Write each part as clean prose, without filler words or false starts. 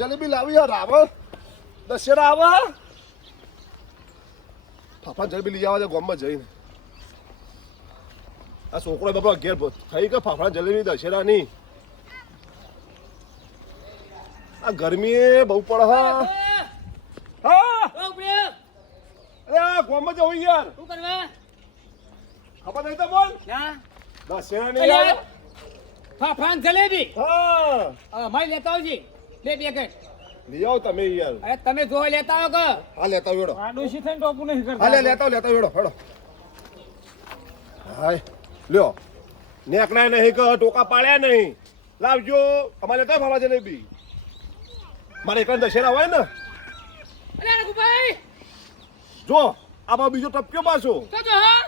જલેબી લાવી યાર આવે દશેરા આવે ફાફા જલેબી લઈ આવવા ગામમાં જઈને આ છોકરો બાપા ઘેર ખાઈ કે ફાફડા જલેબી દશેરાની આ ગરમી બહુ પડે હા અરે ગામમાં જવું યાર શું કરવા ખબર નહીં તો બોલ દશેરાની યાર ફાફડા જલેબી હા મારી લેતા આવજી બે પેકેટ લઈ આવો તમે યાર અરે તમે જો લેતા આવો કે હા લેતા વેડો આ ડોશી થઈને ટોપું નહીં કરતા હા લેતા વેડો હેડો હાય લ્યો નેકના નહીં કે ટોકા પાડ્યા નહીં લાવજો અમારે લેતા ફાફા જલેબી મારે એકલા દશેરા હોય ને અરે રઘુભાઈ જો આમાં બીજો ટપક્યો પાછો તો જો હા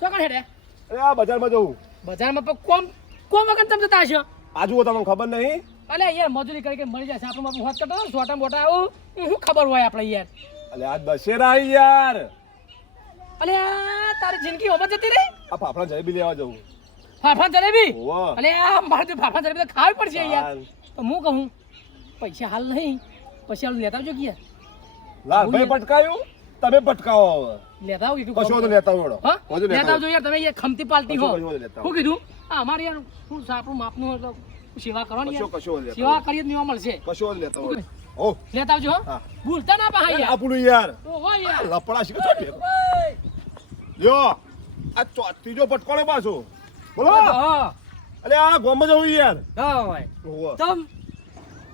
ચોકડ હેડે અરે આ બજારમાં જવું બજારમાં પણ કોમ વગર તમે જતા હશો આજુ તમને ખબર નહીં અલે યાર મજૂરી કરી કે મળી જશે આપણે વાત કરતો છોટા મોટા આવું શું ખબર હોય આપણે યાર અલે આજ દશેરા આવી યાર અલે તારી જિંદગી ઓમાં જતી રહી આ ફાફડા જલેબી લેવા જવું ફાફા જલેબી ઓવા અલે આ મારે તો ફાફા જલેબી તો ખાવી પડશે યાર તો હું કહું પૈસા હાલ નહીં પછી હાલ લેતા આવજો કે યાર લાલભાઈ પટકાયું તમે પટકાવો હવે લેતા આવો કીધું કશો તો લેતા આવડો હા લેતા આવજો યાર તમે યાર ખમતી પાલટી હો શું કીધું આ અમારે યાર શું આપણું માપનું હોય તો સેવા કરવાની યાર સેવા કરીએ તો મેવા મળશે કશો લેતા આવડો ઓ લેતા આવજો હો ભૂલતા ના પાહા યાર આપણું યાર ઓ હો યાર લપડા શીખો લ્યો આ ત્રીજો પટકોણે પાછો બોલો હા અલે આ ગોમાં જવું યાર ના હોય ઓવા તમ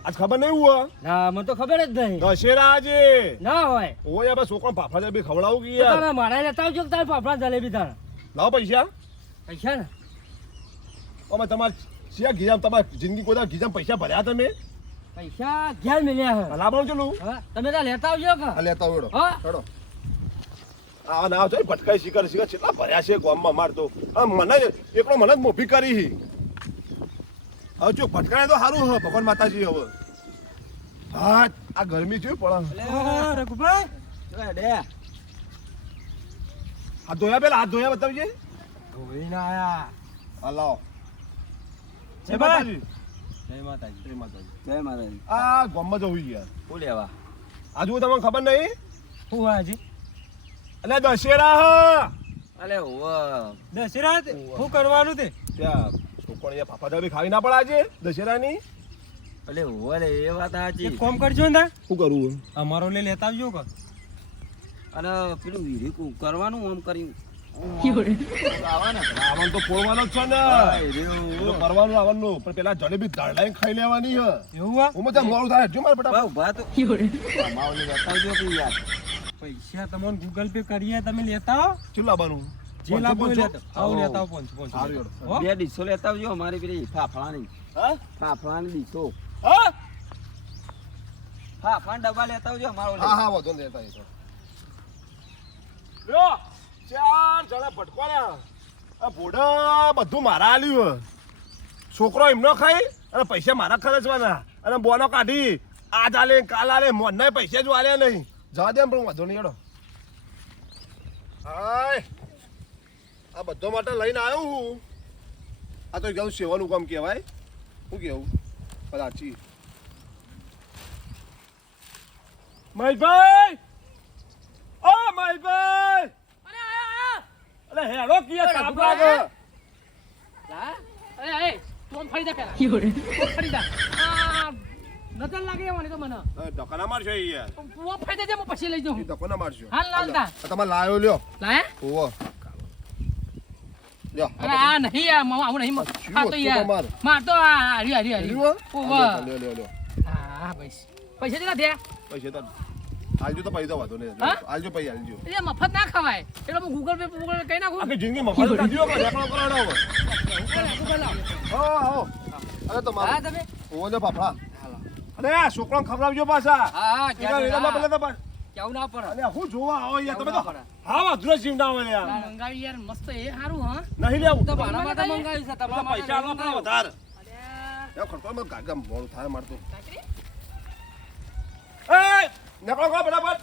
આજ ખબર નહીં હુआ ના મને તો ખબર જ નહીં દશેરા આજે ના હોય ઓ યાર બસ છોકરા ફાફા જલેબી ખવડાવું કે યાર તમે મારા લેતા આવજો તાર ફાફડા જલેબી તાર લાવો પૈસા પૈસા ને અમે તમાર શિયા ગીજામ તમાર જિંદગી કોદા ગીજામ પૈસા ભર્યા તમે પૈસા ઘેર મિલ્યા હે લાવવાનું ચલું હા તમે તાર લેતા આવજો કે આ લેતા આવડો હા હેડો આ ના આવજો ભટકાઈ શિકાર કેટલા ભર્યા છે ગામમાં માર તો આ મને એકલો મને જ મોભી કરી હવે જો ભટકાય તો સારું હ ભગવાન માતાજી હવે હા આ ગરમી છે પડે રઘુભાઈ હાથ ધોયા પેલા હાથ ધોયા બતાવજે ધોઈને આયા હા લાવો જય માતાજી જય માતાજી જય માતાજી જય માતાજી આ ગામમાં જવું યાર શું લેવા આજુ તમને ખબર નહીં શું હાજી એટલે દશેરા હ અલે ઓવા દશેરા શું કરવાનું તે ત્યાં છોકરીએ ફાફા જલેબી ખાવી ના પડે આજે દશેરાની અલે ઓલે એ વાત સાચી એક કામ કરજો ને શું કરવું અમારો લે લેતા આવજો કે અને પેલું વીરી કરવાનું આમ કર્યું આવવાનું તો ફોડવાનો જ છે ને તો કરવાનું આવવાનું પણ પેલા જલેબી દળડાઈને ખાઈ લેવાની હ એવું હા હું મજા મોડું થાય જો મારા બેટા ઉભા તો માવલી બતાવજો કે યાર પૈસા તમને ગૂગલ પે કરીએ તમે લેતા આવો શું લાવવાનું જે લાવો લેતા આવો લેતા આવો 500 સારું હેડો. બે ડીશો લેતા આવજો અમારી પેલી ફાફડાની હા ફાફડાની ડીશો હા ફાફડા ડબ્બા લેતા આવજો અમારો હા હા વધુ લેતા એ તો લ્યો ચાર જણા ભટકોણ્યા આ ભોડા બધું મારા આલ્યું છોકરો એમનો ખાઈ અને પૈસા મારા ખર્ચવાના અને બોનો કાઢી આજ આલે કાલ આલે મોનને પૈસા જો આલ્યા નહીં જવા દે પણ વાંધો નહીં હેડો હાય આ બધો માટે લઈને આવ્યો હું આ તો કેવું સેવાનું કામ કહેવાય શું કેવું સાચી મહેશભાઈ ઓ મહેશભાઈ અરે હેડો કિયા તાપ લાગે અરે એ તું ફરી જા પેલા ફરી જા નજર લાગે મને તો મને ડકના મારશો યાર તું ફરી દેજે હું પછી લઈ જાઉં ડકના મારશો હાલ લાલતા તમે લાયો લ્યો લાયા ઓવો લ્યો અરે આ નહીં યાર મામા આવું નહીં આ તો યાર માર તો આ હરી હરી ઓવા લ્યો લ્યો લ્યો હા ભાઈ પૈસા કેટલા થયા પૈસા તો આલજો તો પૈસા વાંધો નહીં આલજો પૈસા આલજો એ મફત ના ખવાય એટલે હું ગૂગલ પે કઈ નાખું આખી જિંદગી મફત કાઢ્યો કે એકલો કરાવડાવો હા અરે તો હા તમે ઓવો લે ફાફડા અરે આ છોકરાને ખવડાવજો પાછા હા એનામાં પેલા તો કેવું ના પડે અરે હું જોવા આવો યાર તમે તો હા વાધરો જીવના હોય યાર મંગાવી યાર મસ્ત એ સારું હા નહીં લેવું તો મારા માટે મંગાવી છે તમારા પૈસા આલો પણ વધારે અરે યાર ખર્ચો મત ગાગમ મોડું થાય મારતો એ નકળો કો બરાબર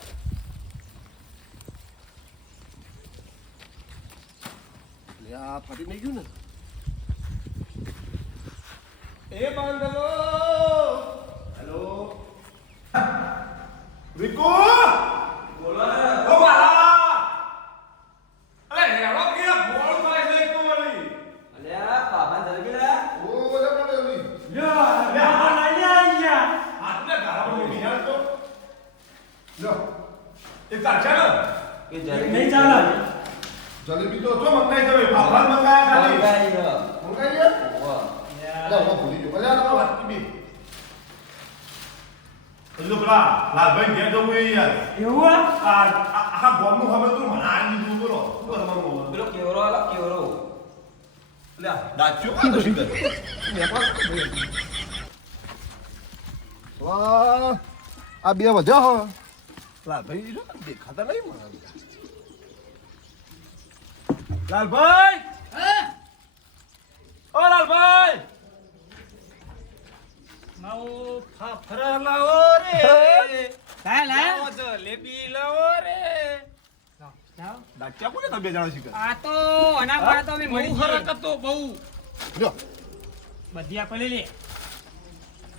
લે આ ફાટી નહીં ગયું ને એ બાંધલો વિકુ બોલો ઓ મારા અરે હેરો કે બોલ થાય છે એક તો વળી અલ્યા બાબા જલ્દી લે ઓ બોલે બોલે લ્યો લે આ લઈ આયા આટલે ગારા બોલી બિહાર તો લો એ તાચા કે જલ્દી નહીં ચાલે જલેબી તો જો મંગાઈ દે ભાભા મંગાયા ખાલી મંગાઈ ગયો મંગાઈ ગયા વાહ અરે હું ભૂલી ગયો ભલે આ વાત કી હજુ પેલા લાલભાઈ ઘેર જવું એ યાર એવું આખા ગોમનું ખબર તું મને આ દીધું બોલો શું કરવાનું પેલો કેવરો આલો કેવરો લે દાચ્યો કા તો શીખર વાહ આ બે વધ્યો હો લાલભાઈ જો દેખાતા નહીં મને લાલભાઈ ઓ લાલભાઈ માવો ફાફરા લાવો રે લાયા જલેબી લાવો રે દાચ્યા કોને તમે બે જણા શીખર આ તો આના પર તો અમે મળી બહુ ફરક હતો બહુ જો બધી આપણે લઈ લે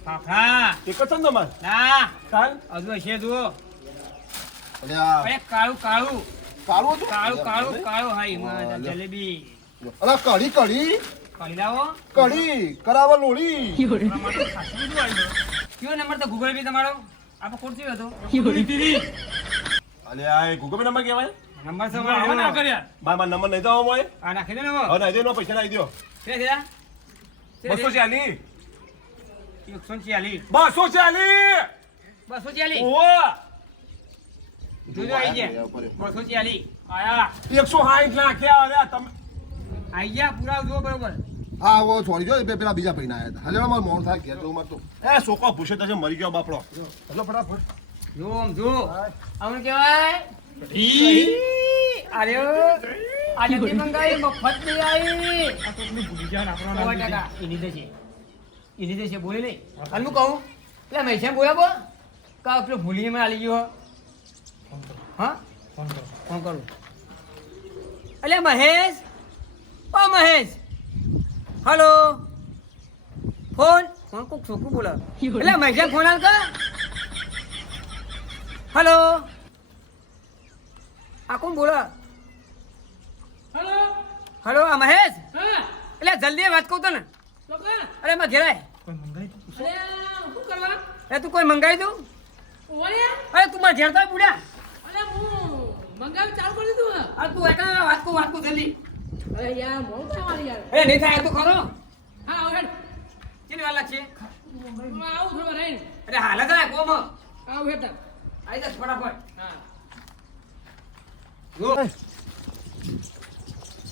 ફાફડા એક જ છે ને તમારે ના કાલ હજુ હશે જુઓ અરે આ અરે કાળું કાળું કાળું હતું કાળું કાળું કાળું હા એમાં જલેબી અરે કઢી કઢી કરી લાવો કઢી કરાવા લોડી તમારું ખાસું બધું આવી ગયું. કયો નંબર તો ગૂગલ પે તમારો આપણો કોડ કયો હતો અલે આ ગૂગલ પે નંબર કહેવાય નંબર છે આવો ના મારો કર્યા બાર નંબર નહીં તો મોય આ નાખી દે ને હવે નહીં દે નો પૈસા નાખી દો છે થયા 240 140 240 240 ઓહો જોજો આવી ગયા 240 આયા 160 નાખ્યા અરે તમે આવી ગયા પૂરા જો બરોબર હા વો છોડી જો પેલા બીજા પૈના આયા હતા હલે માર મોણ થાય ઘેર જવું મારતો એ સોકો ભૂસે તસે મરી ગયો બાપડો હલો ફટાફટ જો આમ જો આમ કહેવાય આર્યો આજે તે મંગાઈ મફત ની આવી આ તો પેલું ભૂલી જાય ને આપણો સો નામ ટકા એની દે છે બોલે નહીં અને હું કહું પેલા મહેશિયા બોલ્યા બો કા પેલો ભૂલી મને આલી ગયો હા ફોન કરો ફોન કરું અલ્યા મહેશ ઓ મહેશ હલો ફોન ફોન કોક છોકરું બોલે એટલે મહેશિયા ફોન આલ કા હલો આ કોણ બોલે હેલો હલો આ મહેશ હા એટલે જલ્દી વાત કહું તો ને લોકો અરે એમાં ઘેરાય કોઈ મંગાઈ તો અરે શું કરવા અરે તું કોઈ મંગાવી દઉં ઓરે અરે તું મારા ઘેર તો આય બુડા અરે હું મંગાવી ચાલુ કરી દીધું હે અરે તું એકલા વાત કહું જલ્દી અરે યાર મોડું થાય મારી યાર અરે નહીં થાય તો ખરો હા આવ હેડ કેટલી વાર લાગશે આવું થોડું રહીને અરે હાલ જ આય કોમ આવ હેડ આવી જા ફટાફટ હા જો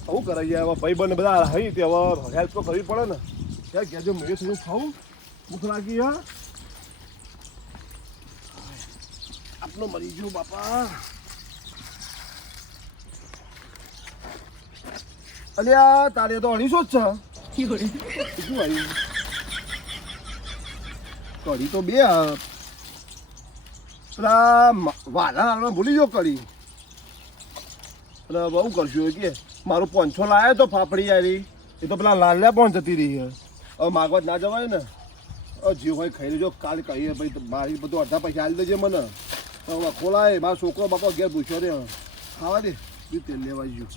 આવું કરાઈ ગયા ભાઈ બંને બધા હઈ તે હવે હેલ્પ તો કરવી પડે ને ત્યાં કહેજો મેં થોડું ખાવું ભૂખ લાગી હા આપનો મરી ગયો બાપા અલ્યા તારે તો 250 જ છે શું આવ્યું કઢી તો 2 પેલા વાલા ભૂલી ગયો કઢી અને બહુ કરશું કે મારું 500 લાયા તો ફાફડી આવી એ તો પેલા લાલ્યા પણ જતી રહી છે હવે માગવા જ ના જવાય ને જીવ હોય ખાઈ લેજો કાલ કહીએ ભાઈ મારી બધું અડધા પૈસા આલી દેજે મને હવે ખોલાય મારો છોકરો બાપા ઘેર પૂછ્યો રે ખાવા દે બી તેલ લેવા ગયું